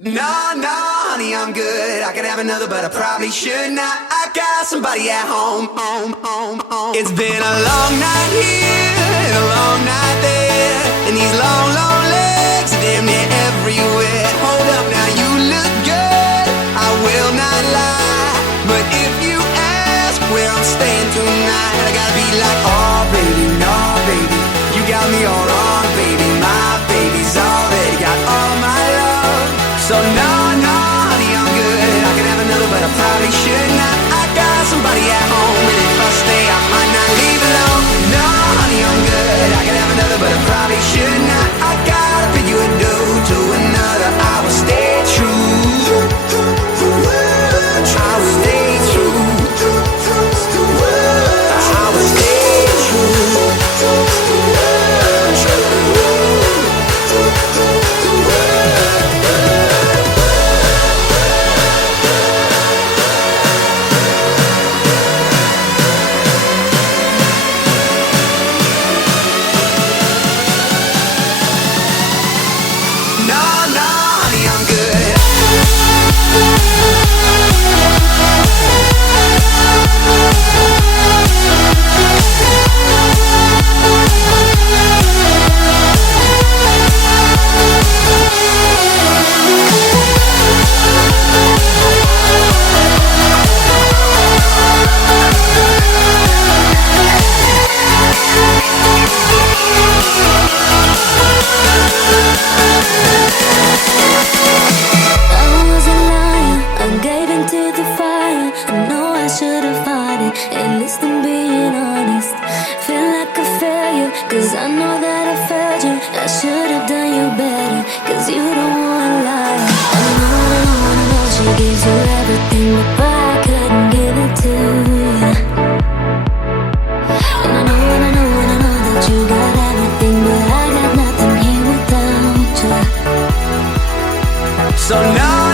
No, no, honey, I'm good. I could have another, but I probably should not. I got somebody at home. It's been a long night here and a long night there, and these long, long legs are damn near everywhere. Hold up, now you look good, I will not lie, but if you ask where I'm staying tonight, I gotta be like, oh baby, no baby, you got me all wrong, baby. My baby's already got all my love. So no, no, honey, I'm good. I could have another, but I probably should not. I got somebody at home, and if I stay, I might not leave alone. No, honey, I'm good. I could have another, but I probably should not. I gotta bid you adieu to another. I will stay true. I will stay true. I will stay true. So now